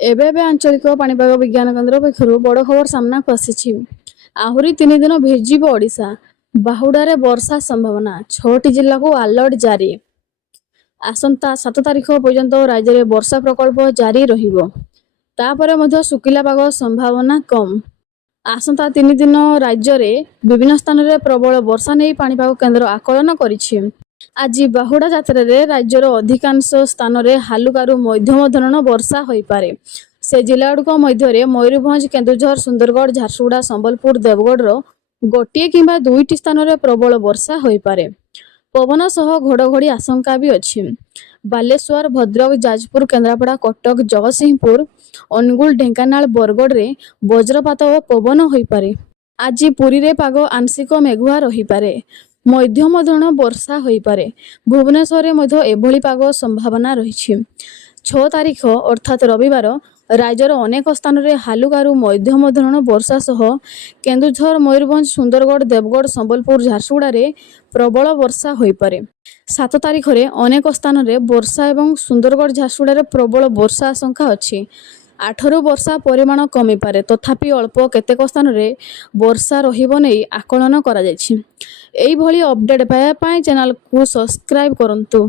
ଏବେ ଏବେ ଆଞ୍ଚଳିକ ପାଣିପାଗ ବିଜ୍ଞାନ କେନ୍ଦ୍ର ପକ୍ଷରୁ ବଡ଼ ଖବର ସାମ୍ନାକୁ ଆସିଛି। ଆହୁରି 3 ଦିନ ଭିଜିବ ଓଡ଼ିଶା। ବାହୁଡ଼ାରେ ବର୍ଷା ସମ୍ଭାବନା। 6ଟି ଜିଲ୍ଲାକୁ ଆଲର୍ଟ ଜାରି। ଆସନ୍ତା 7 ତାରିଖ ପର୍ଯ୍ୟନ୍ତ ରାଜ୍ୟରେ ବର୍ଷା ପ୍ରକଳ୍ପ ଜାରି ରହିବ। ତାପରେ ମଧ୍ୟ ଶୁଖିଲା ପାଗ ସମ୍ଭାବନା କମ୍। ଆସନ୍ତା 3 ଦିନ ରାଜ୍ୟରେ ବିଭିନ୍ନ ସ୍ଥାନରେ ପ୍ରବଳ ବର୍ଷା ନେଇ ପାଣିପାଗ କେନ୍ଦ୍ର ଆକଳନ କରିଛି। ଆଜି ବାହୁଡ଼ା ଯାତ୍ରାରେ ରାଜ୍ୟର ଅଧିକାଂଶ ସ୍ଥାନରେ ହାଲୁକାରୁ ମଧ୍ୟମ ଧରଣର ବର୍ଷା ହୋଇପାରେ। ସେ ଜିଲ୍ଲାଗୁଡ଼ିକ ମଧ୍ୟରେ ମୟୂରଭଞ୍ଜ, କେନ୍ଦୁଝର, ସୁନ୍ଦରଗଡ଼, ଝାରସୁଗୁଡ଼ା, ସମ୍ବଲପୁର, ଦେବଗଡ଼ର ଗୋଟିଏ କିମ୍ବା 2ଟି ସ୍ଥାନରେ ପ୍ରବଳ ବର୍ଷା ହୋଇପାରେ। ପବନ ସହ ଘଡ଼ଘଡ଼ି ଆଶଙ୍କା ବି ଅଛି। ବାଲେଶ୍ୱର, ଭଦ୍ରକ, ଯାଜପୁର, କେନ୍ଦ୍ରାପଡ଼ା, କଟକ, ଜଗତସିଂହପୁର, ଅନୁଗୁଳ, ଢେଙ୍କାନାଳ, ବରଗଡ଼ରେ ବଜ୍ରପାତ ଓ ପବନ ହୋଇପାରେ। ଆଜି ପୁରୀରେ ପାଗ ଆଂଶିକ ମେଘୁଆ ରହିପାରେ। ମଧ୍ୟମ ଧରଣର ବର୍ଷା ହୋଇପାରେ। ଭୁବନେଶ୍ୱରରେ ମଧ୍ୟ ଏଭଳି ପାଗ ସମ୍ଭାବନା ରହିଛି। 6 ତାରିଖ ଅର୍ଥାତ୍ ରବିବାର ରାଜ୍ୟର ଅନେକ ସ୍ଥାନରେ ହାଲୁକାରୁ ମଧ୍ୟମ ଧରଣର ବର୍ଷା ସହ କେନ୍ଦୁଝର, ମୟୂରଭଞ୍ଜ, ସୁନ୍ଦରଗଡ଼, ଦେବଗଡ଼, ସମ୍ବଲପୁର, ଝାରସୁଗୁଡ଼ାରେ ପ୍ରବଳ ବର୍ଷା ହୋଇପାରେ। 7 ତାରିଖରେ ଅନେକ ସ୍ଥାନରେ ବର୍ଷା ଏବଂ ସୁନ୍ଦରଗଡ଼, ଝାରସୁଗୁଡ଼ାରେ ପ୍ରବଳ ବର୍ଷା ଆଶଙ୍କା ଅଛି। 8ରୁ ବର୍ଷା ପରିମାଣ କମିପାରେ, ତଥାପି ଅଳ୍ପ କେତେକ ସ୍ଥାନରେ ବର୍ଷା ରହିବ ନେଇ ଆକଳନ କରାଯାଇଛି। ଏହିଭଳି ଅପଡେଟ୍ ପାଇବା ପାଇଁ ଚ୍ୟାନେଲକୁ ସବସ୍କ୍ରାଇବ୍ କରନ୍ତୁ।